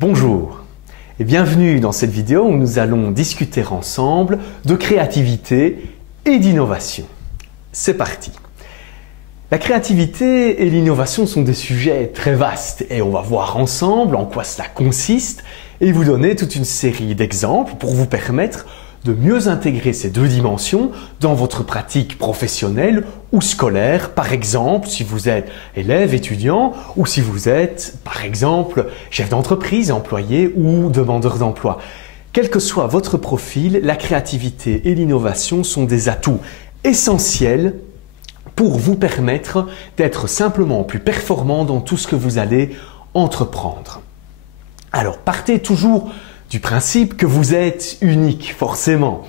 Bonjour et bienvenue dans cette vidéo où nous allons discuter ensemble de créativité et d'innovation. C'est parti! La créativité et l'innovation sont des sujets très vastes et on va voir ensemble en quoi cela consiste et vous donner toute une série d'exemples pour vous permettre de mieux intégrer ces deux dimensions dans votre pratique professionnelle ou scolaire, par exemple si vous êtes élève, étudiant ou si vous êtes par exemple chef d'entreprise, employé ou demandeur d'emploi. Quel que soit votre profil, la créativité et l'innovation sont des atouts essentiels pour vous permettre d'être simplement plus performant dans tout ce que vous allez entreprendre. Alors partez toujours du principe que vous êtes unique, forcément.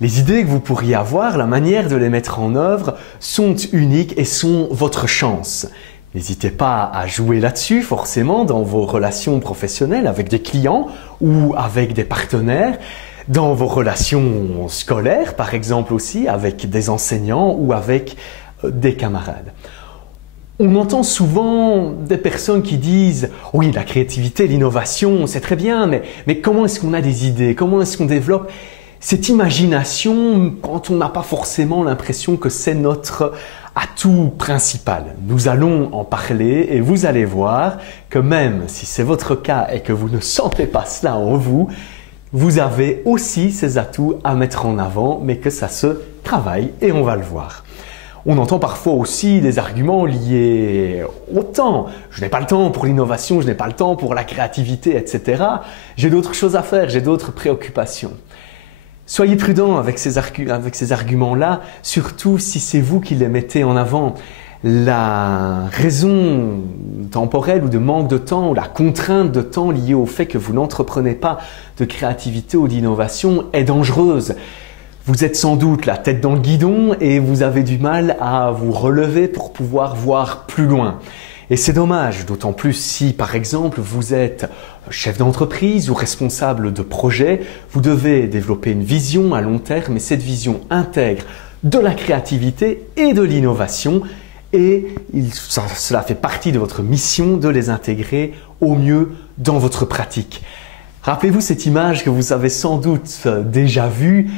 Les idées que vous pourriez avoir, la manière de les mettre en œuvre sont uniques et sont votre chance. N'hésitez pas à jouer là-dessus, forcément, dans vos relations professionnelles avec des clients ou avec des partenaires, dans vos relations scolaires, par exemple aussi, avec des enseignants ou avec des camarades. On entend souvent des personnes qui disent « Oui, la créativité, l'innovation, c'est très bien, mais comment est-ce qu'on a des idées? Comment est-ce qu'on développe cette imagination quand on n'a pas forcément l'impression que c'est notre atout principal ?» Nous allons en parler et vous allez voir que même si c'est votre cas et que vous ne sentez pas cela en vous, vous avez aussi ces atouts à mettre en avant, mais que ça se travaille et on va le voir. On entend parfois aussi des arguments liés au temps. Je n'ai pas le temps pour l'innovation, je n'ai pas le temps pour la créativité, etc. J'ai d'autres choses à faire, j'ai d'autres préoccupations. Soyez prudents avec ces arguments-là, surtout si c'est vous qui les mettez en avant. La raison temporelle ou de manque de temps ou la contrainte de temps liée au fait que vous n'entreprenez pas de créativité ou d'innovation est dangereuse. Vous êtes sans doute la tête dans le guidon et vous avez du mal à vous relever pour pouvoir voir plus loin. Et c'est dommage, d'autant plus si par exemple vous êtes chef d'entreprise ou responsable de projet, vous devez développer une vision à long terme et cette vision intègre de la créativité et de l'innovation et cela fait partie de votre mission de les intégrer au mieux dans votre pratique. Rappelez-vous cette image que vous avez sans doute déjà vue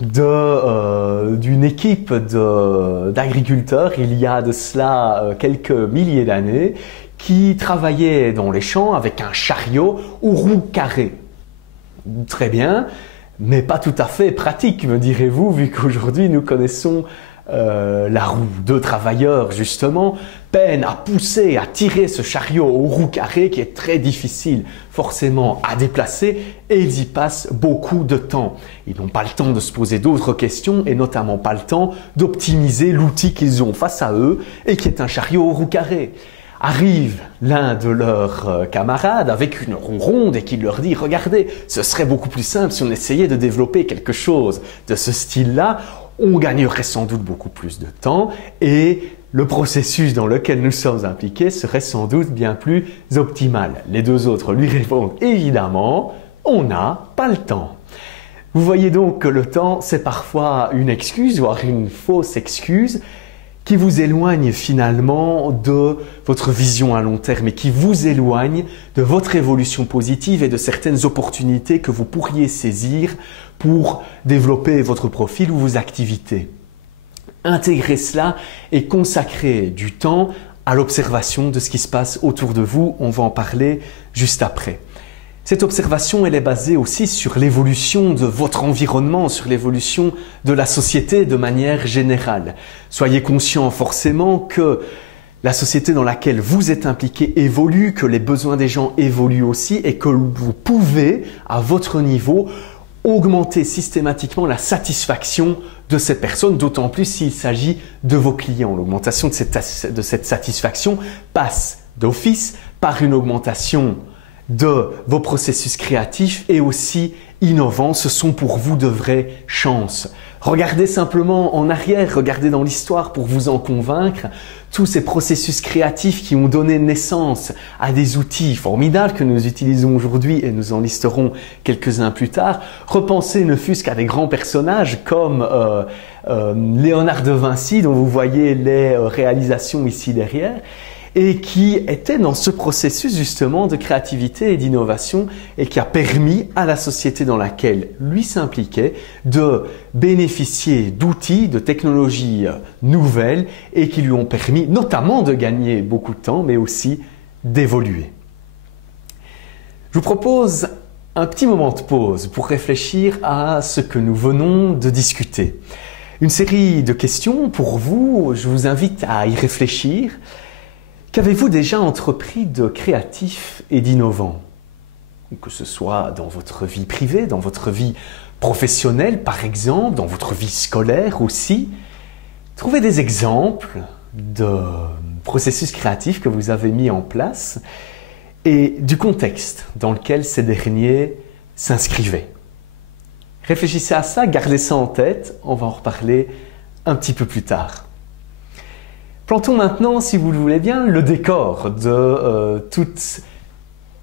d'une équipe d'agriculteurs il y a de cela quelques milliers d'années qui travaillaient dans les champs avec un chariot aux roues carrées. Très bien, mais pas tout à fait pratique, me direz-vous, vu qu'aujourd'hui nous connaissons la roue. Deux travailleurs, justement, peinent à pousser, à tirer ce chariot aux roues carrées qui est très difficile forcément à déplacer et ils y passent beaucoup de temps. Ils n'ont pas le temps de se poser d'autres questions et notamment pas le temps d'optimiser l'outil qu'ils ont face à eux et qui est un chariot aux roues carrées. Arrive l'un de leurs camarades avec une roue ronde et qui leur dit « Regardez, ce serait beaucoup plus simple si on essayait de développer quelque chose de ce style-là. On gagnerait sans doute beaucoup plus de temps et le processus dans lequel nous sommes impliqués serait sans doute bien plus optimal. » Les deux autres lui répondent évidemment « On n'a pas le temps ». Vous voyez donc que le temps, c'est parfois une excuse, voire une fausse excuse, qui vous éloigne finalement de votre vision à long terme et qui vous éloigne de votre évolution positive et de certaines opportunités que vous pourriez saisir pour développer votre profil ou vos activités. Intégrez cela et consacrez du temps à l'observation de ce qui se passe autour de vous. On va en parler juste après. Cette observation, elle est basée aussi sur l'évolution de votre environnement, sur l'évolution de la société de manière générale. Soyez conscient forcément que la société dans laquelle vous êtes impliqué évolue, que les besoins des gens évoluent aussi et que vous pouvez, à votre niveau, augmenter systématiquement la satisfaction de cette personne, d'autant plus s'il s'agit de vos clients. L'augmentation de cette satisfaction passe d'office par une augmentation de vos processus créatifs et aussi innovants. Ce sont pour vous de vraies chances. Regardez simplement en arrière, regardez dans l'histoire pour vous en convaincre. Tous ces processus créatifs qui ont donné naissance à des outils formidables que nous utilisons aujourd'hui et nous en listerons quelques-uns plus tard. Repensez ne fût-ce qu'à des grands personnages comme Léonard de Vinci dont vous voyez les réalisations ici derrière. et qui était dans ce processus justement de créativité et d'innovation et qui a permis à la société dans laquelle lui s'impliquait de bénéficier d'outils, de technologies nouvelles et qui lui ont permis notamment de gagner beaucoup de temps mais aussi d'évoluer. Je vous propose un petit moment de pause pour réfléchir à ce que nous venons de discuter. Une série de questions pour vous, je vous invite à y réfléchir. Qu'avez-vous déjà entrepris de créatif et d'innovant? Que ce soit dans votre vie privée, dans votre vie professionnelle par exemple, dans votre vie scolaire aussi. Trouvez des exemples de processus créatifs que vous avez mis en place et du contexte dans lequel ces derniers s'inscrivaient. Réfléchissez à ça, gardez ça en tête, on va en reparler un petit peu plus tard. Plantons maintenant, si vous le voulez bien, le décor de toute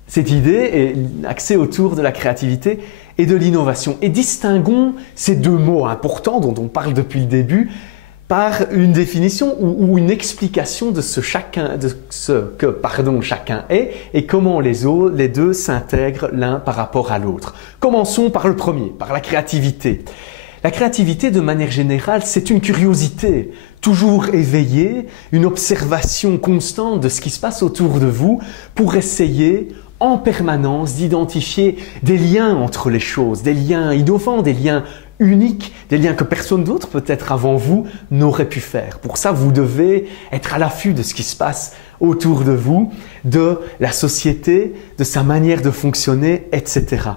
cette idée et axée autour de la créativité et de l'innovation. Et distinguons ces deux mots importants dont on parle depuis le début par une définition ou une explication de ce que chacun est et comment les deux s'intègrent l'un par rapport à l'autre. Commençons par le premier, par la créativité. La créativité, de manière générale, c'est une curiosité, toujours éveillée, une observation constante de ce qui se passe autour de vous pour essayer en permanence d'identifier des liens entre les choses, des liens innovants, des liens uniques, des liens que personne d'autre, peut-être avant vous, n'aurait pu faire. Pour ça, vous devez être à l'affût de ce qui se passe autour de vous, de la société, de sa manière de fonctionner, etc.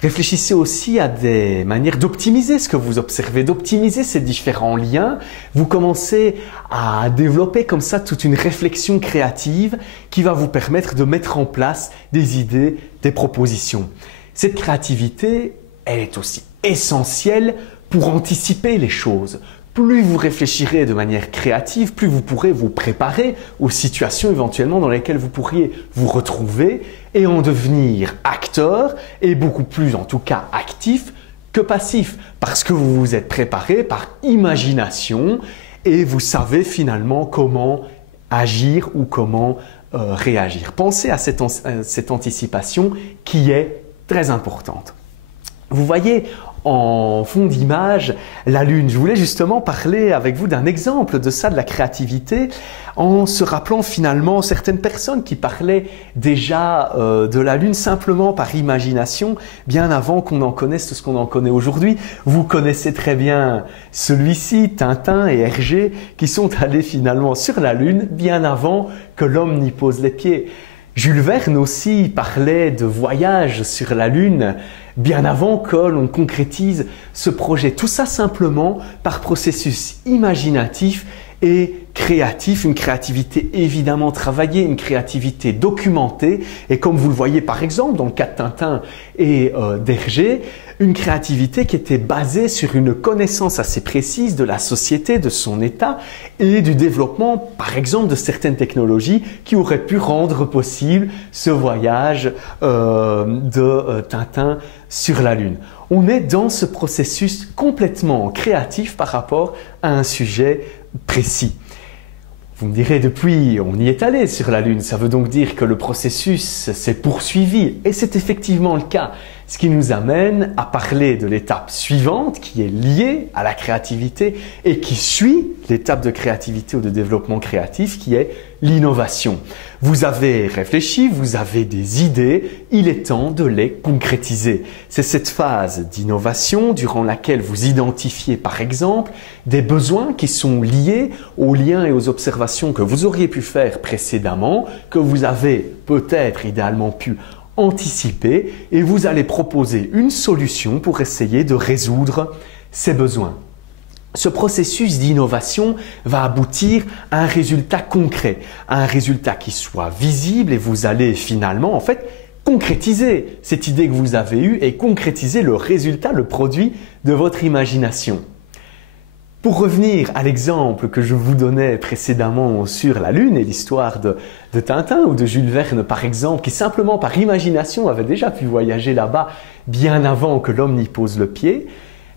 Réfléchissez aussi à des manières d'optimiser ce que vous observez, d'optimiser ces différents liens. Vous commencez à développer comme ça toute une réflexion créative qui va vous permettre de mettre en place des idées, des propositions. Cette créativité, elle est aussi essentielle pour anticiper les choses. Plus vous réfléchirez de manière créative, plus vous pourrez vous préparer aux situations éventuellement dans lesquelles vous pourriez vous retrouver et en devenir acteur et beaucoup plus en tout cas actif que passif parce que vous vous êtes préparé par imagination et vous savez finalement comment agir ou comment réagir. Pensez à cette anticipation qui est très importante. Vous voyez en fond d'image la Lune. Je voulais justement parler avec vous d'un exemple de ça, de la créativité, en se rappelant finalement certaines personnes qui parlaient déjà de la Lune simplement par imagination, bien avant qu'on en connaisse tout ce qu'on en connaît aujourd'hui. Vous connaissez très bien celui-ci, Tintin et Hergé, qui sont allés finalement sur la Lune bien avant que l'homme n'y pose les pieds. Jules Verne aussi parlait de voyage sur la Lune bien avant que l'on concrétise ce projet. Tout ça simplement par processus imaginatif et créatif, une créativité évidemment travaillée, une créativité documentée et comme vous le voyez par exemple dans le cas de Tintin et d'Hergé, une créativité qui était basée sur une connaissance assez précise de la société, de son état et du développement par exemple de certaines technologies qui auraient pu rendre possible ce voyage de Tintin sur la Lune. On est dans ce processus complètement créatif par rapport à un sujet précis. Vous me direz, depuis, on y est allé sur la Lune, ça veut donc dire que le processus s'est poursuivi et c'est effectivement le cas. Ce qui nous amène à parler de l'étape suivante qui est liée à la créativité et qui suit l'étape de créativité ou de développement créatif qui est l'innovation. Vous avez réfléchi, vous avez des idées, il est temps de les concrétiser. C'est cette phase d'innovation durant laquelle vous identifiez par exemple des besoins qui sont liés aux liens et aux observations que vous auriez pu faire précédemment, que vous avez peut-être idéalement pu anticiper et vous allez proposer une solution pour essayer de résoudre ces besoins. Ce processus d'innovation va aboutir à un résultat concret, à un résultat qui soit visible et vous allez finalement en fait concrétiser cette idée que vous avez eue et concrétiser le résultat, le produit de votre imagination. Pour revenir à l'exemple que je vous donnais précédemment sur la Lune et l'histoire de Tintin ou de Jules Verne par exemple, qui simplement par imagination avait déjà pu voyager là-bas bien avant que l'homme n'y pose le pied,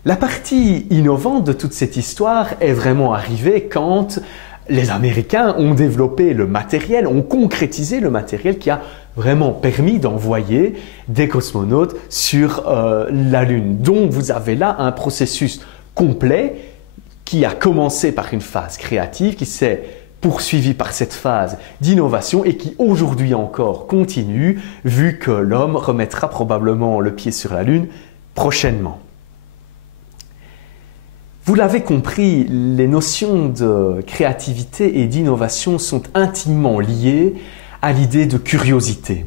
la partie innovante de toute cette histoire est vraiment arrivée quand les Américains ont développé le matériel, ont concrétisé le matériel qui a vraiment permis d'envoyer des cosmonautes sur la Lune. Donc vous avez là un processus complet qui a commencé par une phase créative, qui s'est poursuivi par cette phase d'innovation et qui aujourd'hui encore continue, vu que l'homme remettra probablement le pied sur la Lune prochainement. Vous l'avez compris, les notions de créativité et d'innovation sont intimement liées à l'idée de curiosité.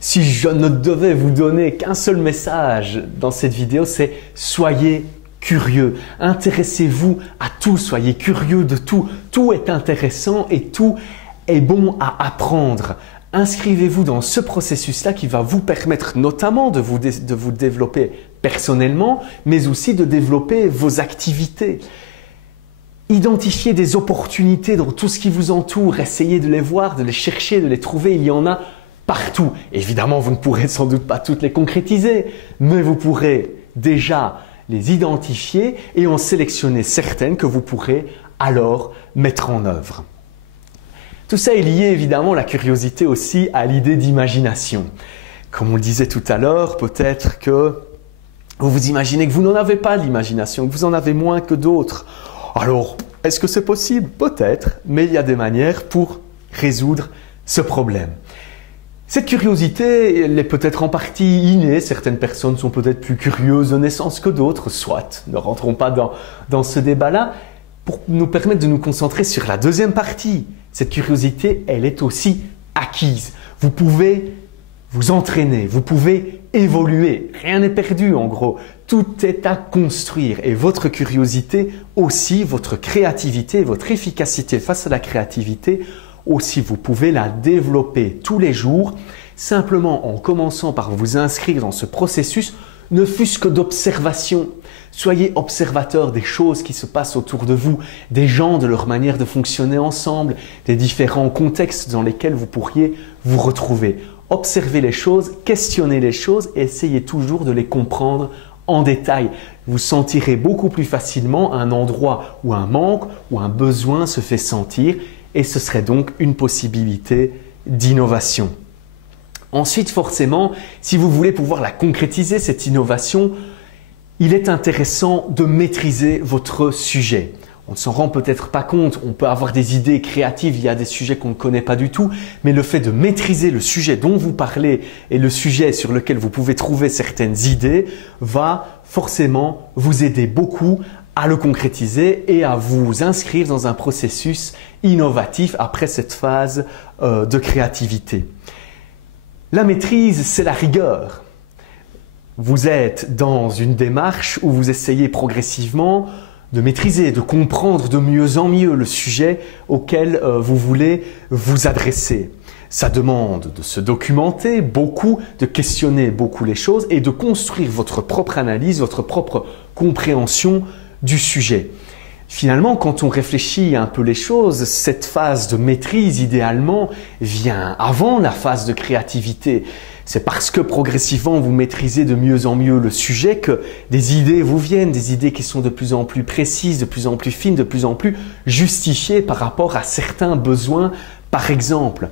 Si je ne devais vous donner qu'un seul message dans cette vidéo, c'est soyez curieux, intéressez-vous à tout, soyez curieux de tout. Tout est intéressant et tout est bon à apprendre. Inscrivez-vous dans ce processus-là qui va vous permettre notamment de vous développer personnellement, mais aussi de développer vos activités. Identifiez des opportunités dans tout ce qui vous entoure, essayez de les voir, de les chercher, de les trouver, il y en a partout. Évidemment, vous ne pourrez sans doute pas toutes les concrétiser, mais vous pourrez déjà les identifier et en sélectionner certaines que vous pourrez alors mettre en œuvre. Tout ça est lié évidemment, la curiosité aussi, à l'idée d'imagination. Comme on le disait tout à l'heure, peut-être que vous vous imaginez que vous n'en avez pas l'imagination, que vous en avez moins que d'autres. Alors, est-ce que c'est possible? Peut-être, mais il y a des manières pour résoudre ce problème. Cette curiosité, elle est peut-être en partie innée. Certaines personnes sont peut-être plus curieuses de naissance que d'autres, soit. Ne rentrons pas dans ce débat-là. Pour nous permettre de nous concentrer sur la deuxième partie, cette curiosité, elle est aussi acquise. Vous pouvez vous entraîner, vous pouvez évoluer. Rien n'est perdu en gros. Tout est à construire et votre curiosité aussi, votre créativité, votre efficacité face à la créativité aussi, vous pouvez la développer tous les jours simplement en commençant par vous inscrire dans ce processus, ne fût-ce que d'observation. Soyez observateur des choses qui se passent autour de vous, des gens, de leur manière de fonctionner ensemble, des différents contextes dans lesquels vous pourriez vous retrouver. Observez les choses, questionnez les choses et essayez toujours de les comprendre en détail. Vous sentirez beaucoup plus facilement un endroit où un manque ou un besoin se fait sentir et ce serait donc une possibilité d'innovation. Ensuite, forcément, si vous voulez pouvoir la concrétiser, cette innovation, il est intéressant de maîtriser votre sujet. On ne s'en rend peut-être pas compte, on peut avoir des idées créatives, il y a des sujets qu'on ne connaît pas du tout, mais le fait de maîtriser le sujet dont vous parlez et le sujet sur lequel vous pouvez trouver certaines idées va forcément vous aider beaucoup à le concrétiser et à vous inscrire dans un processus innovatif après cette phase de créativité. La maîtrise, c'est la rigueur. Vous êtes dans une démarche où vous essayez progressivement de maîtriser, de comprendre de mieux en mieux le sujet auquel vous voulez vous adresser. Ça demande de se documenter beaucoup, de questionner beaucoup les choses et de construire votre propre analyse, votre propre compréhension du sujet. Finalement, quand on réfléchit un peu les choses, cette phase de maîtrise, idéalement, vient avant la phase de créativité. C'est parce que progressivement, vous maîtrisez de mieux en mieux le sujet que des idées vous viennent, des idées qui sont de plus en plus précises, de plus en plus fines, de plus en plus justifiées par rapport à certains besoins, par exemple.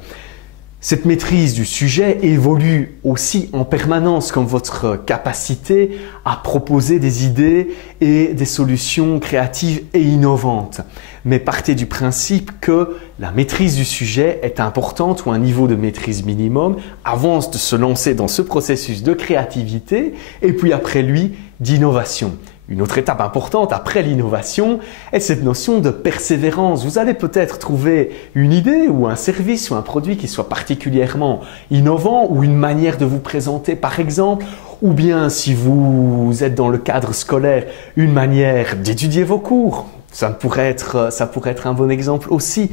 Cette maîtrise du sujet évolue aussi en permanence comme votre capacité à proposer des idées et des solutions créatives et innovantes. Mais partez du principe que la maîtrise du sujet est importante ou un niveau de maîtrise minimum avant de se lancer dans ce processus de créativité et puis après lui d'innovation. Une autre étape importante après l'innovation est cette notion de persévérance. Vous allez peut-être trouver une idée ou un service ou un produit qui soit particulièrement innovant ou une manière de vous présenter par exemple, ou bien si vous êtes dans le cadre scolaire, une manière d'étudier vos cours. Ça pourrait être un bon exemple aussi.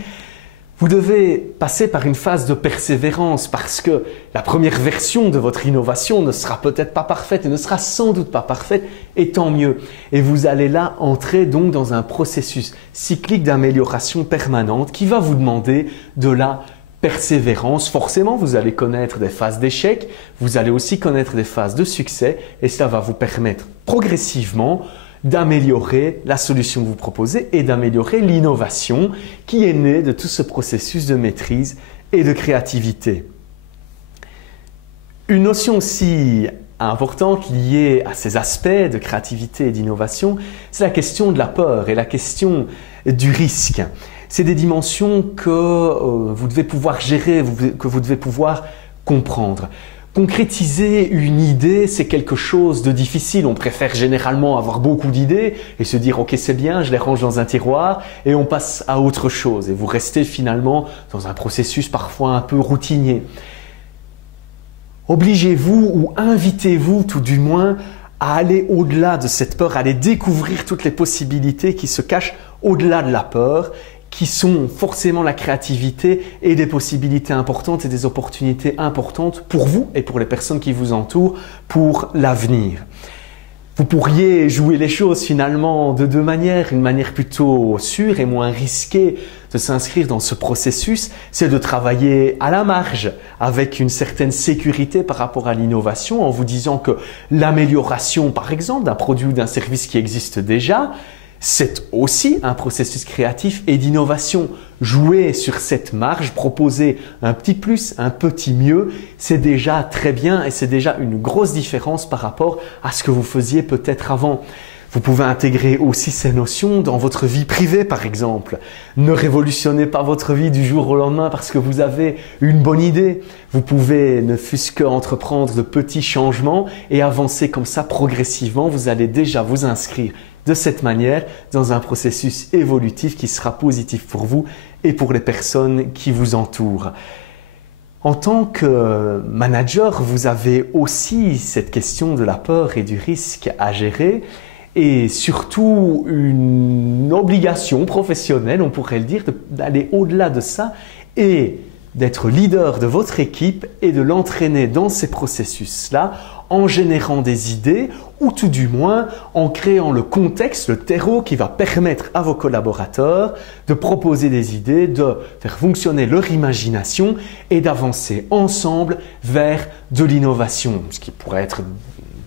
Vous devez passer par une phase de persévérance parce que la première version de votre innovation ne sera peut-être pas parfaite et ne sera sans doute pas parfaite et tant mieux. Et vous allez là entrer donc dans un processus cyclique d'amélioration permanente qui va vous demander de la persévérance. Forcément, vous allez connaître des phases d'échec, vous allez aussi connaître des phases de succès et cela va vous permettre progressivement d'améliorer la solution que vous proposez et d'améliorer l'innovation qui est née de tout ce processus de maîtrise et de créativité. Une notion aussi importante liée à ces aspects de créativité et d'innovation, c'est la question de la peur et la question du risque. C'est des dimensions que vous devez pouvoir gérer, que vous devez pouvoir comprendre. Concrétiser une idée, c'est quelque chose de difficile. On préfère généralement avoir beaucoup d'idées et se dire « ok, c'est bien, je les range dans un tiroir » et on passe à autre chose. Et vous restez finalement dans un processus parfois un peu routinier. Obligez-vous ou invitez-vous tout du moins à aller au-delà de cette peur, à aller découvrir toutes les possibilités qui se cachent au-delà de la peur, qui sont forcément la créativité et des possibilités importantes et des opportunités importantes pour vous et pour les personnes qui vous entourent pour l'avenir. Vous pourriez jouer les choses finalement de deux manières. Une manière plutôt sûre et moins risquée de s'inscrire dans ce processus, c'est de travailler à la marge avec une certaine sécurité par rapport à l'innovation en vous disant que l'amélioration par exemple d'un produit ou d'un service qui existe déjà, c'est aussi un processus créatif et d'innovation. Jouer sur cette marge, proposer un petit plus, un petit mieux, c'est déjà très bien et c'est déjà une grosse différence par rapport à ce que vous faisiez peut-être avant. Vous pouvez intégrer aussi ces notions dans votre vie privée par exemple. Ne révolutionnez pas votre vie du jour au lendemain parce que vous avez une bonne idée. Vous pouvez ne fût-ce qu'entreprendre de petits changements et avancer comme ça progressivement. Vous allez déjà vous inscrire de cette manière dans un processus évolutif qui sera positif pour vous et pour les personnes qui vous entourent. En tant que manager, vous avez aussi cette question de la peur et du risque à gérer et surtout une obligation professionnelle, on pourrait le dire, d'aller au-delà de ça et d'être leader de votre équipe et de l'entraîner dans ces processus-là en générant des idées ou tout du moins en créant le contexte, le terreau qui va permettre à vos collaborateurs de proposer des idées, de faire fonctionner leur imagination et d'avancer ensemble vers de l'innovation, ce qui pourrait être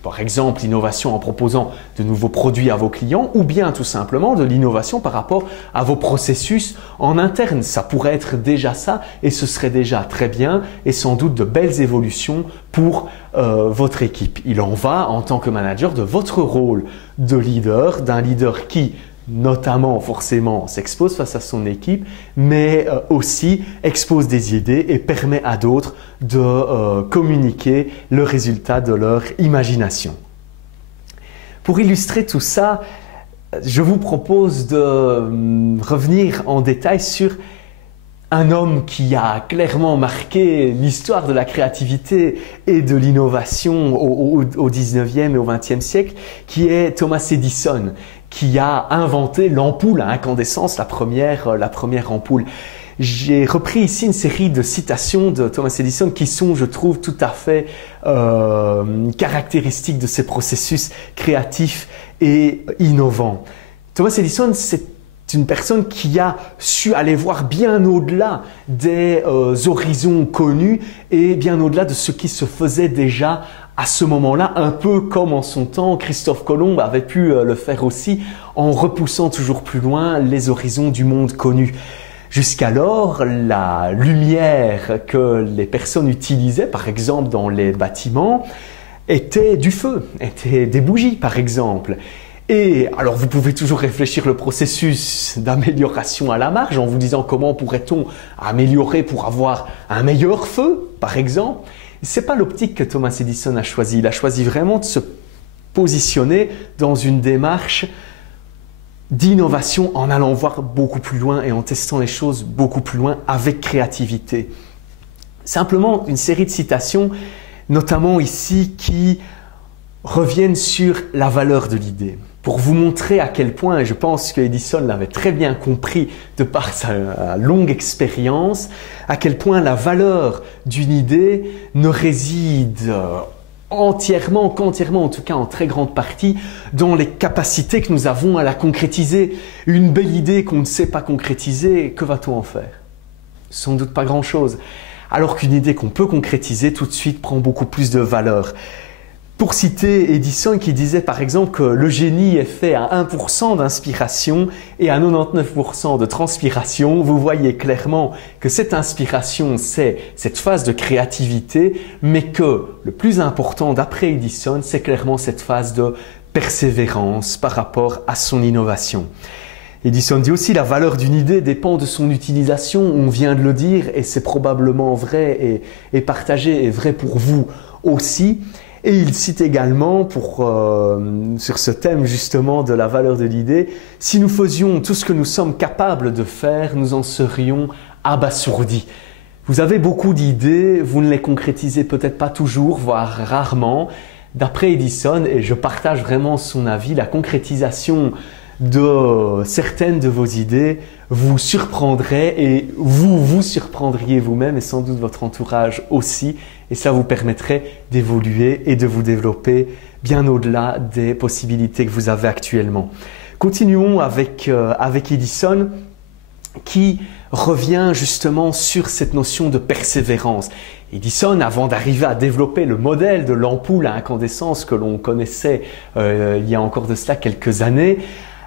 par exemple l'innovation en proposant de nouveaux produits à vos clients ou bien tout simplement de l'innovation par rapport à vos processus en interne. Ça pourrait être déjà ça et ce serait déjà très bien et sans doute de belles évolutions pour votre équipe. Il en va en tant que manager de votre rôle de leader, d'un leader qui notamment forcément s'expose face à son équipe, mais aussi expose des idées et permet à d'autres de communiquer le résultat de leur imagination. Pour illustrer tout ça, je vous propose de revenir en détail sur un homme qui a clairement marqué l'histoire de la créativité et de l'innovation au 19e et au 20e siècle, qui est Thomas Edison, qui a inventé l'ampoule à incandescence, la première ampoule. J'ai repris ici une série de citations de Thomas Edison qui sont, je trouve, tout à fait caractéristiques de ces processus créatifs et innovants. Thomas Edison, c'est une personne qui a su aller voir bien au-delà des horizons connus et bien au-delà de ce qui se faisait déjà à ce moment-là, un peu comme en son temps, Christophe Colomb avait pu le faire aussi en repoussant toujours plus loin les horizons du monde connu. Jusqu'alors, la lumière que les personnes utilisaient, par exemple dans les bâtiments, était du feu, était des bougies par exemple. Et alors vous pouvez toujours réfléchir le processus d'amélioration à la marge en vous disant comment pourrait-on améliorer pour avoir un meilleur feu par exemple. Ce n'est pas l'optique que Thomas Edison a choisi. Il a choisi vraiment de se positionner dans une démarche d'innovation en allant voir beaucoup plus loin et en testant les choses beaucoup plus loin avec créativité. Simplement une série de citations, notamment ici, qui reviennent sur la valeur de l'idée. Pour vous montrer à quel point, et je pense que Edison l'avait très bien compris de par sa longue expérience, à quel point la valeur d'une idée ne réside entièrement, en tout cas en très grande partie, dans les capacités que nous avons à la concrétiser. Une belle idée qu'on ne sait pas concrétiser, que va-t-on en faire? Sans doute pas grand-chose. Alors qu'une idée qu'on peut concrétiser tout de suite prend beaucoup plus de valeur. Pour citer Edison qui disait par exemple que le génie est fait à 1% d'inspiration et à 99% de transpiration, vous voyez clairement que cette inspiration, c'est cette phase de créativité, mais que le plus important d'après Edison, c'est clairement cette phase de persévérance par rapport à son innovation. Edison dit aussi la valeur d'une idée dépend de son utilisation, on vient de le dire et c'est probablement vrai et partagé et vrai pour vous aussi. Et il cite également sur ce thème justement de la valeur de l'idée, si nous faisions tout ce que nous sommes capables de faire, nous en serions abasourdis. Vous avez beaucoup d'idées, vous ne les concrétisez peut-être pas toujours, voire rarement. D'après Edison, et je partage vraiment son avis, la concrétisation de certaines de vos idées vous surprendrait et vous surprendriez vous-même et sans doute votre entourage aussi et ça vous permettrait d'évoluer et de vous développer bien au-delà des possibilités que vous avez actuellement. Continuons avec Edison qui revient justement sur cette notion de persévérance. Edison, avant d'arriver à développer le modèle de l'ampoule à incandescence que l'on connaissait il y a encore de cela quelques années,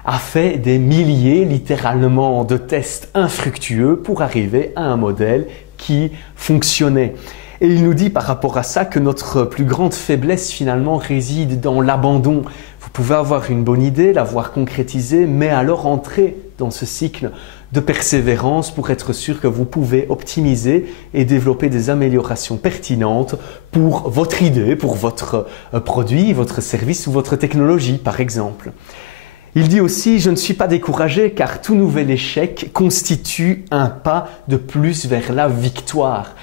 a fait des milliers littéralement de tests infructueux pour arriver à un modèle qui fonctionnait. Et il nous dit par rapport à ça que notre plus grande faiblesse finalement réside dans l'abandon. Vous pouvez avoir une bonne idée, l'avoir concrétisée, mais alors entrer dans ce cycle de persévérance pour être sûr que vous pouvez optimiser et développer des améliorations pertinentes pour votre idée, pour votre produit, votre service ou votre technologie par exemple. Il dit aussi « Je ne suis pas découragé car tout nouvel échec constitue un pas de plus vers la victoire. »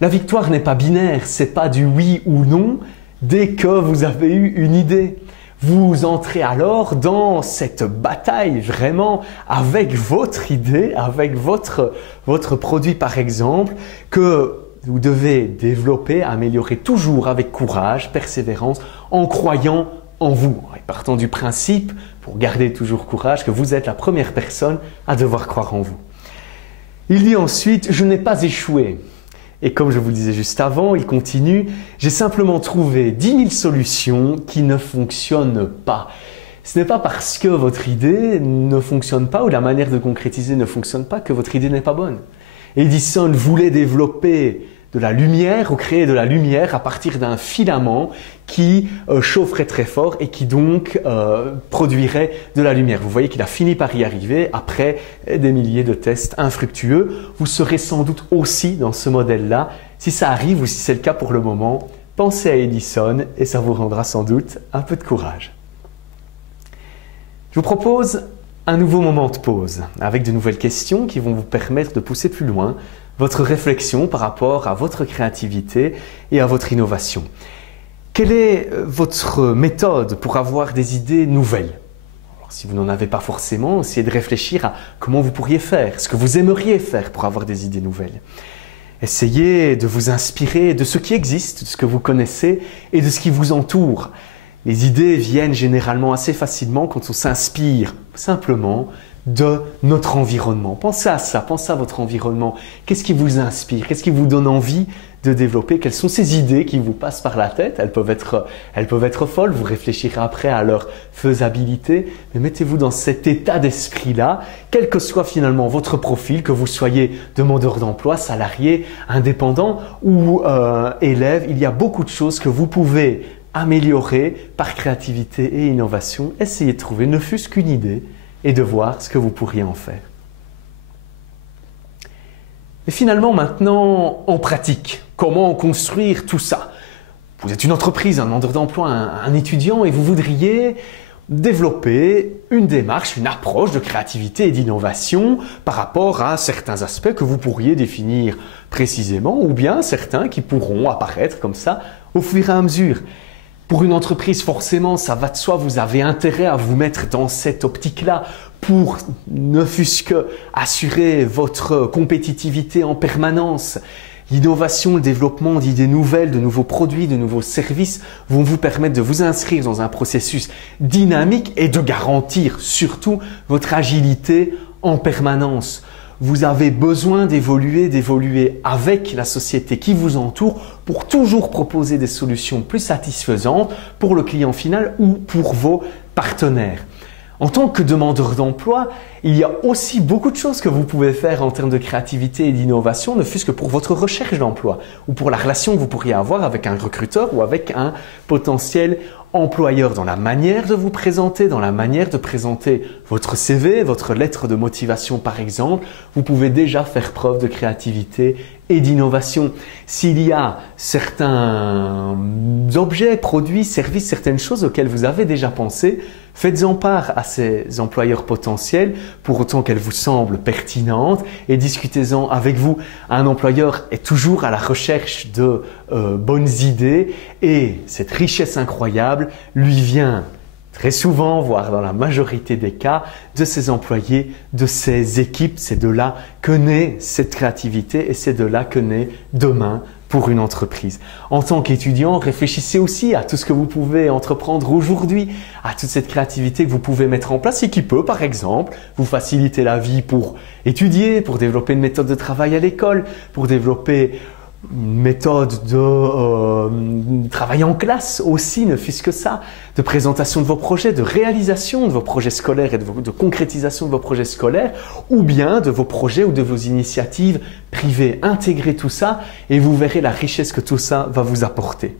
La victoire n'est pas binaire, c'est pas du oui ou non dès que vous avez eu une idée. Vous entrez alors dans cette bataille vraiment avec votre idée, avec votre produit par exemple, que vous devez développer, améliorer toujours avec courage, persévérance, en croyant en vous, et partant du principe, pour garder toujours courage, que vous êtes la première personne à devoir croire en vous. Il dit ensuite « Je n'ai pas échoué ». Et comme je vous le disais juste avant, il continue « J'ai simplement trouvé 10 000 solutions qui ne fonctionnent pas ». Ce n'est pas parce que votre idée ne fonctionne pas ou la manière de concrétiser ne fonctionne pas que votre idée n'est pas bonne. Edison voulait développer de la lumière ou créer de la lumière à partir d'un filament qui chaufferait très fort et qui donc produirait de la lumière. Vous voyez qu'il a fini par y arriver après des milliers de tests infructueux. Vous serez sans doute aussi dans ce modèle-là. Si ça arrive ou si c'est le cas pour le moment, pensez à Edison et ça vous rendra sans doute un peu de courage. Je vous propose un nouveau moment de pause avec de nouvelles questions qui vont vous permettre de pousser plus loin votre réflexion par rapport à votre créativité et à votre innovation. Quelle est votre méthode pour avoir des idées nouvelles? Alors, si vous n'en avez pas forcément, essayez de réfléchir à comment vous pourriez faire, ce que vous aimeriez faire pour avoir des idées nouvelles. Essayez de vous inspirer de ce qui existe, de ce que vous connaissez et de ce qui vous entoure. Les idées viennent généralement assez facilement quand on s'inspire simplement de notre environnement. Pensez à ça, pensez à votre environnement. Qu'est-ce qui vous inspire? Qu'est-ce qui vous donne envie de développer? Quelles sont ces idées qui vous passent par la tête? Elles peuvent être folles, vous réfléchirez après à leur faisabilité, mais mettez-vous dans cet état d'esprit-là, quel que soit finalement votre profil, que vous soyez demandeur d'emploi, salarié, indépendant ou élève, il y a beaucoup de choses que vous pouvez améliorer par créativité et innovation. Essayez de trouver ne fût-ce qu'une idée et de voir ce que vous pourriez en faire. Et finalement, maintenant, en pratique, comment construire tout ça? Vous êtes une entreprise, un demandeur d'emploi, un étudiant et vous voudriez développer une démarche, une approche de créativité et d'innovation par rapport à certains aspects que vous pourriez définir précisément ou bien certains qui pourront apparaître comme ça au fur et à mesure. Pour une entreprise, forcément, ça va de soi, vous avez intérêt à vous mettre dans cette optique-là pour ne fût-ce que assurer votre compétitivité en permanence. L'innovation, le développement d'idées nouvelles, de nouveaux produits, de nouveaux services vont vous permettre de vous inscrire dans un processus dynamique et de garantir surtout votre agilité en permanence. vous avez besoin d'évoluer avec la société qui vous entoure pour toujours proposer des solutions plus satisfaisantes pour le client final ou pour vos partenaires. En tant que demandeur d'emploi, il y a aussi beaucoup de choses que vous pouvez faire en termes de créativité et d'innovation, ne fût-ce que pour votre recherche d'emploi ou pour la relation que vous pourriez avoir avec un recruteur ou avec un potentiel employeur, dans la manière de vous présenter, dans la manière de présenter votre CV, votre lettre de motivation par exemple. Vous pouvez déjà faire preuve de créativité et d'innovation. S'il y a certains objets, produits, services, certaines choses auxquelles vous avez déjà pensé, faites-en part à ces employeurs potentiels pour autant qu'elles vous semblent pertinentes et discutez-en avec vous. Un employeur est toujours à la recherche de bonnes idées et cette richesse incroyable lui vient très souvent, voire dans la majorité des cas, de ses employés, de ses équipes. C'est de là que naît cette créativité et c'est de là que naît demain pour une entreprise. En tant qu'étudiant, réfléchissez aussi à tout ce que vous pouvez entreprendre aujourd'hui, à toute cette créativité que vous pouvez mettre en place et qui peut, par exemple, vous faciliter la vie pour étudier, pour développer une méthode de travail à l'école, pour développer une méthode de travail en classe aussi, ne fût-ce que ça, de présentation de vos projets, de réalisation de vos projets scolaires et de concrétisation de vos projets scolaires, ou bien de vos projets ou de vos initiatives privées. Intégrez tout ça et vous verrez la richesse que tout ça va vous apporter.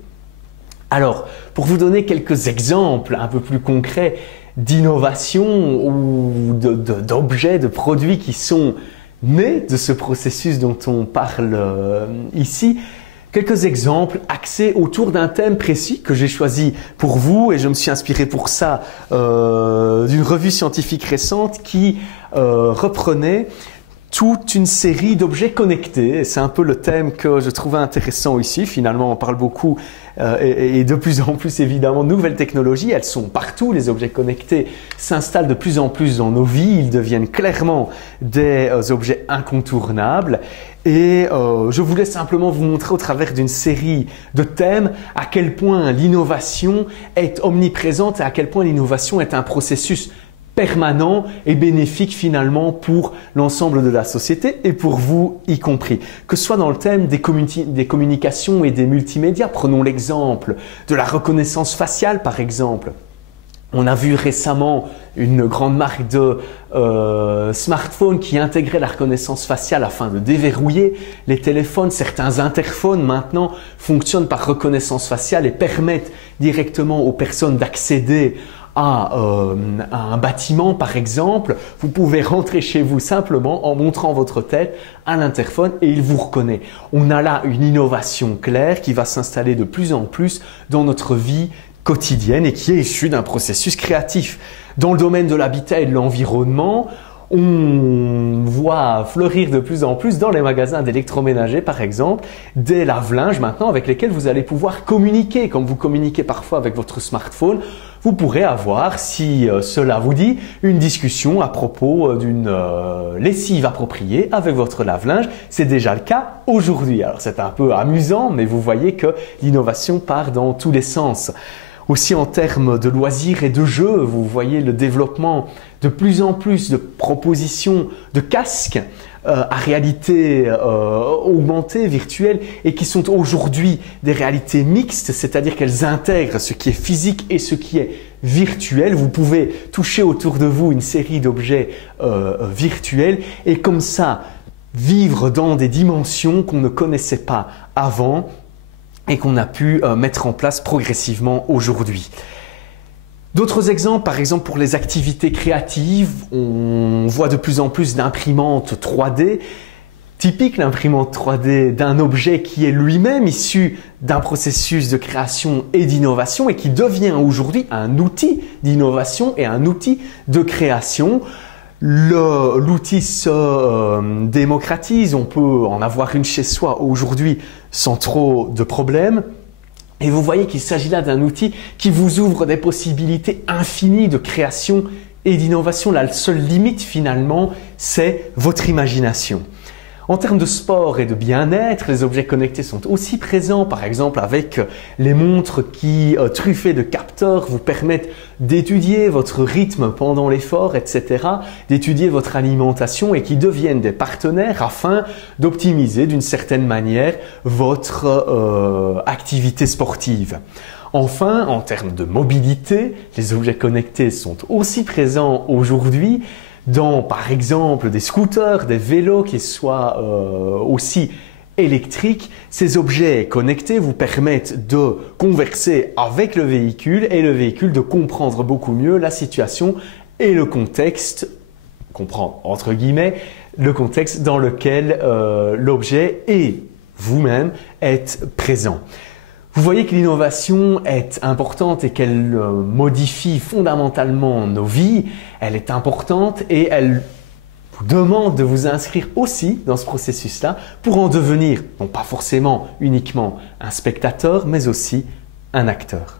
Alors, pour vous donner quelques exemples un peu plus concrets d'innovation ou d'objets, de produits qui sont nés de ce processus dont on parle ici, quelques exemples axés autour d'un thème précis que j'ai choisi pour vous et je me suis inspiré pour ça d'une revue scientifique récente qui reprenait toute une série d'objets connectés. C'est un peu le thème que je trouvais intéressant ici. Finalement, on parle beaucoup et de plus en plus évidemment de nouvelles technologies. Elles sont partout. Les objets connectés s'installent de plus en plus dans nos vies. Ils deviennent clairement des objets incontournables. Et je voulais simplement vous montrer au travers d'une série de thèmes à quel point l'innovation est omniprésente et à quel point l'innovation est un processus permanent et bénéfique finalement pour l'ensemble de la société et pour vous y compris. Que ce soit dans le thème des communications et des multimédias, prenons l'exemple de la reconnaissance faciale par exemple. On a vu récemment une grande marque de smartphones qui intégrait la reconnaissance faciale afin de déverrouiller les téléphones. Certains interphones maintenant fonctionnent par reconnaissance faciale et permettent directement aux personnes d'accéder à un bâtiment par exemple. Vous pouvez rentrer chez vous simplement en montrant votre tête à l'interphone et il vous reconnaît. On a là une innovation claire qui va s'installer de plus en plus dans notre vie quotidienne et qui est issue d'un processus créatif. Dans le domaine de l'habitat et de l'environnement, on voit fleurir de plus en plus dans les magasins d'électroménager par exemple des lave-linges maintenant avec lesquels vous allez pouvoir communiquer. Comme vous communiquez parfois avec votre smartphone, vous pourrez avoir, si cela vous dit, une discussion à propos d'une lessive appropriée avec votre lave-linge. C'est déjà le cas aujourd'hui. Alors c'est un peu amusant, mais vous voyez que l'innovation part dans tous les sens. Aussi en termes de loisirs et de jeux, vous voyez le développement de plus en plus de propositions de casques à réalité augmentée, virtuelle et qui sont aujourd'hui des réalités mixtes, c'est-à-dire qu'elles intègrent ce qui est physique et ce qui est virtuel. Vous pouvez toucher autour de vous une série d'objets virtuels et comme ça vivre dans des dimensions qu'on ne connaissait pas avant et qu'on a pu mettre en place progressivement aujourd'hui. D'autres exemples, par exemple pour les activités créatives, on voit de plus en plus d'imprimantes 3D. Typique l'imprimante 3D d'un objet qui est lui-même issu d'un processus de création et d'innovation et qui devient aujourd'hui un outil d'innovation et un outil de création. L'outil se démocratise, on peut en avoir une chez soi aujourd'hui sans trop de problèmes. Et vous voyez qu'il s'agit là d'un outil qui vous ouvre des possibilités infinies de création et d'innovation. La seule limite finalement, c'est votre imagination. En termes de sport et de bien-être, les objets connectés sont aussi présents, par exemple avec les montres qui, truffées de capteurs, vous permettent d'étudier votre rythme pendant l'effort, etc., d'étudier votre alimentation et qui deviennent des partenaires afin d'optimiser d'une certaine manière votre activité sportive. Enfin, en termes de mobilité, les objets connectés sont aussi présents aujourd'hui dans, par exemple, des scooters, des vélos qui soient aussi électriques. Ces objets connectés vous permettent de converser avec le véhicule et le véhicule de comprendre beaucoup mieux la situation et le contexte, comprendre entre guillemets, le contexte dans lequel l'objet et vous-même êtes présent. Vous voyez que l'innovation est importante et qu'elle modifie fondamentalement nos vies. Elle est importante et elle vous demande de vous inscrire aussi dans ce processus-là pour en devenir, non pas forcément uniquement un spectateur, mais aussi un acteur.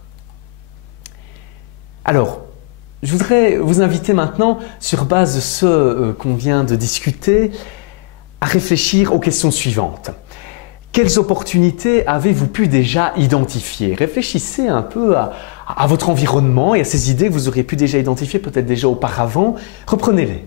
Alors, je voudrais vous inviter maintenant, sur base de ce qu'on vient de discuter, à réfléchir aux questions suivantes. Quelles opportunités avez-vous pu déjà identifier? Réfléchissez un peu à votre environnement et à ces idées que vous auriez pu déjà identifier peut-être déjà auparavant. Reprenez-les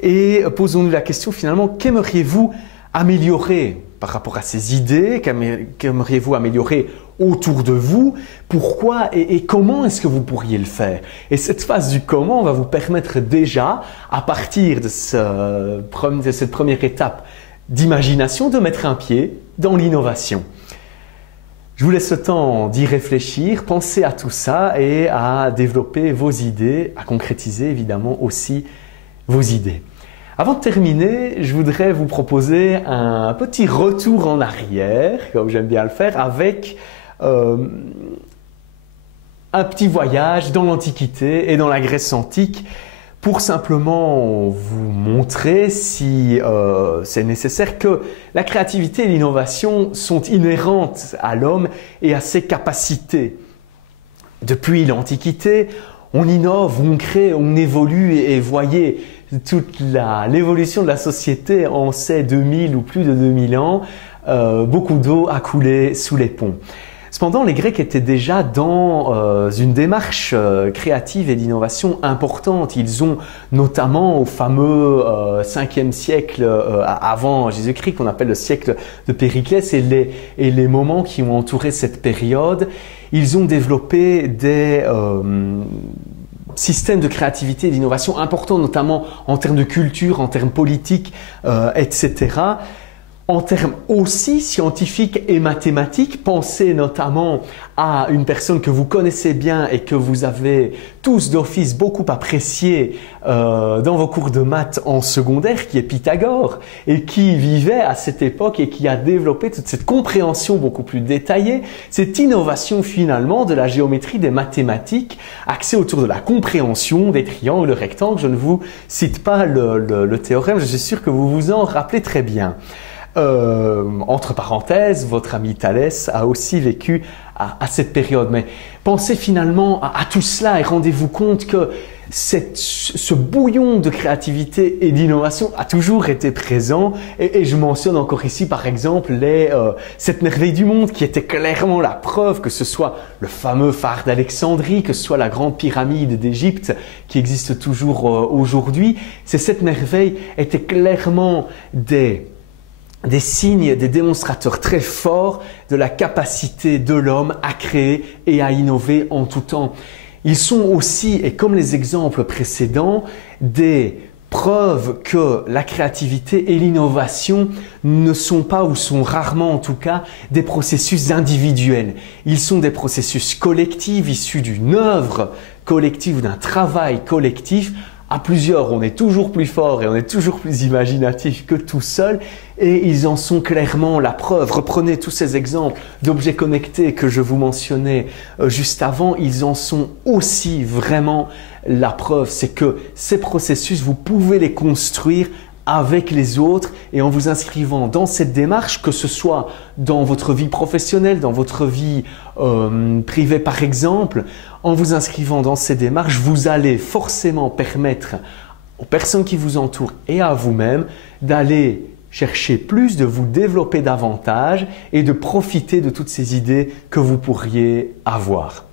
et posons-nous la question finalement, qu'aimeriez-vous améliorer par rapport à ces idées? Qu'aimeriez-vous améliorer autour de vous? Pourquoi et comment est-ce que vous pourriez le faire? Et cette phase du comment va vous permettre déjà, à partir de cette première étape d'imagination, de mettre un pied dans l'innovation. Je vous laisse le temps d'y réfléchir, penser à tout ça et à développer vos idées, à concrétiser évidemment aussi vos idées. Avant de terminer, je voudrais vous proposer un petit retour en arrière, comme j'aime bien le faire, avec un petit voyage dans l'Antiquité et dans la Grèce antique, pour simplement vous montrer, si c'est nécessaire, que la créativité et l'innovation sont inhérentes à l'homme et à ses capacités. Depuis l'Antiquité, on innove, on crée, on évolue et voyez toute l'évolution de la société en ces 2000 ou plus de 2000 ans, beaucoup d'eau a coulé sous les ponts. Cependant, les Grecs étaient déjà dans une démarche créative et d'innovation importante. Ils ont notamment au fameux 5e siècle avant Jésus-Christ, qu'on appelle le siècle de Périclès, et les moments qui ont entouré cette période, ils ont développé des systèmes de créativité et d'innovation importants, notamment en termes de culture, en termes politiques, etc. En termes aussi scientifiques et mathématiques, pensez notamment à une personne que vous connaissez bien et que vous avez tous d'office beaucoup apprécié dans vos cours de maths en secondaire, qui est Pythagore, et qui vivait à cette époque et qui a développé toute cette compréhension beaucoup plus détaillée, cette innovation finalement de la géométrie des mathématiques, axée autour de la compréhension des triangles, rectangles. Je ne vous cite pas le théorème, je suis sûr que vous vous en rappelez très bien. Entre parenthèses, votre ami Thalès a aussi vécu à cette période. Mais pensez finalement à tout cela et rendez-vous compte que ce bouillon de créativité et d'innovation a toujours été présent. Et je mentionne encore ici par exemple cette merveille du monde qui était clairement la preuve, que ce soit le fameux phare d'Alexandrie, que ce soit la grande pyramide d'Égypte qui existe toujours aujourd'hui. Cette merveille était clairement des signes, des démonstrateurs très forts de la capacité de l'homme à créer et à innover en tout temps. Ils sont aussi, et comme les exemples précédents, des preuves que la créativité et l'innovation ne sont pas, ou sont rarement en tout cas, des processus individuels. Ils sont des processus collectifs issus d'une œuvre collective ou d'un travail collectif. À plusieurs, on est toujours plus fort et on est toujours plus imaginatif que tout seul, et ils en sont clairement la preuve. Reprenez tous ces exemples d'objets connectés que je vous mentionnais juste avant, ils en sont aussi vraiment la preuve. C'est que ces processus, vous pouvez les construire avec les autres et en vous inscrivant dans cette démarche, que ce soit dans votre vie professionnelle, dans votre vie privée par exemple, en vous inscrivant dans ces démarches, vous allez forcément permettre aux personnes qui vous entourent et à vous-même d'aller cherchez plus de vous développer davantage et de profiter de toutes ces idées que vous pourriez avoir.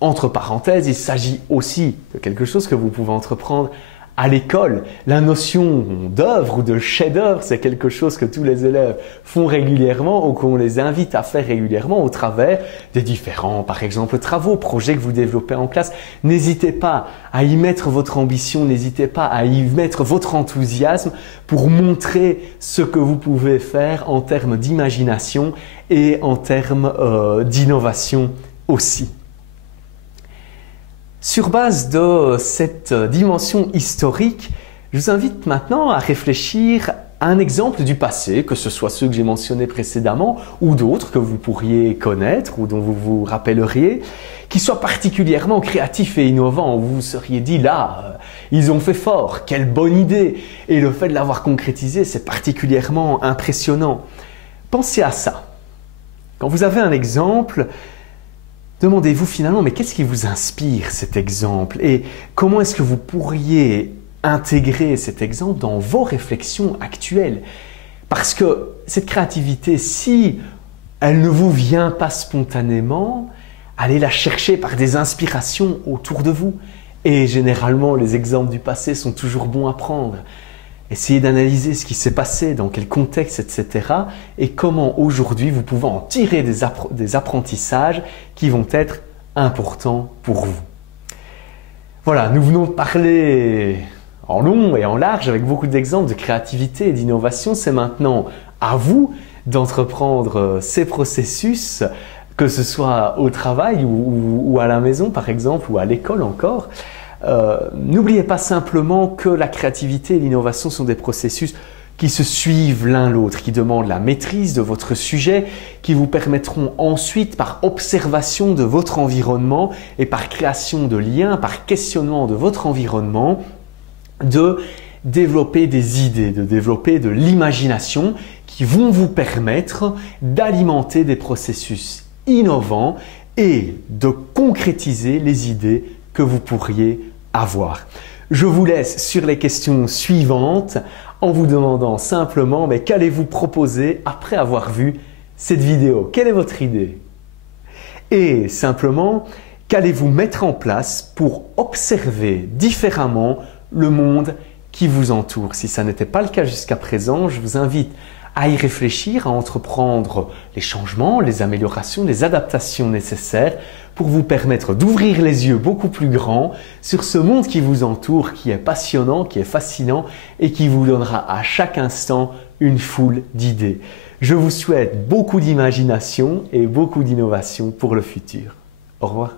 Entre parenthèses, il s'agit aussi de quelque chose que vous pouvez entreprendre à l'école. La notion d'œuvre ou de chef-d'œuvre, c'est quelque chose que tous les élèves font régulièrement ou qu'on les invite à faire régulièrement au travers des différents, par exemple, travaux, projets que vous développez en classe. N'hésitez pas à y mettre votre ambition, n'hésitez pas à y mettre votre enthousiasme pour montrer ce que vous pouvez faire en termes d'imagination et en termes d'innovation aussi. Sur base de cette dimension historique, je vous invite maintenant à réfléchir à un exemple du passé, que ce soit ceux que j'ai mentionnés précédemment ou d'autres que vous pourriez connaître ou dont vous vous rappelleriez, qui soient particulièrement créatifs et innovants, où vous vous seriez dit là, ils ont fait fort, quelle bonne idée! Et le fait de l'avoir concrétisé, c'est particulièrement impressionnant. Pensez à ça. Quand vous avez un exemple, demandez-vous finalement, mais qu'est-ce qui vous inspire cet exemple et comment est-ce que vous pourriez intégrer cet exemple dans vos réflexions actuelles? Parce que cette créativité, si elle ne vous vient pas spontanément, allez la chercher par des inspirations autour de vous. Et généralement, les exemples du passé sont toujours bons à prendre. Essayez d'analyser ce qui s'est passé, dans quel contexte, etc. et comment aujourd'hui vous pouvez en tirer des apprentissages qui vont être importants pour vous. Voilà, nous venons de parler en long et en large avec beaucoup d'exemples de créativité et d'innovation. C'est maintenant à vous d'entreprendre ces processus, que ce soit au travail ou à la maison par exemple, ou à l'école encore. N'oubliez pas simplement que la créativité et l'innovation sont des processus qui se suivent l'un l'autre, qui demandent la maîtrise de votre sujet, qui vous permettront ensuite, par observation de votre environnement et par création de liens, par questionnement de votre environnement, de développer des idées, de développer de l'imagination qui vont vous permettre d'alimenter des processus innovants et de concrétiser les idées que vous pourriez avoir. Je vous laisse sur les questions suivantes en vous demandant simplement qu'allez-vous proposer après avoir vu cette vidéo? Quelle est votre idée? Et simplement, qu'allez-vous mettre en place pour observer différemment le monde qui vous entoure? Si ça n'était pas le cas jusqu'à présent, je vous invite à y réfléchir, à entreprendre les changements, les améliorations, les adaptations nécessaires pour vous permettre d'ouvrir les yeux beaucoup plus grands sur ce monde qui vous entoure, qui est passionnant, qui est fascinant et qui vous donnera à chaque instant une foule d'idées. Je vous souhaite beaucoup d'imagination et beaucoup d'innovation pour le futur. Au revoir.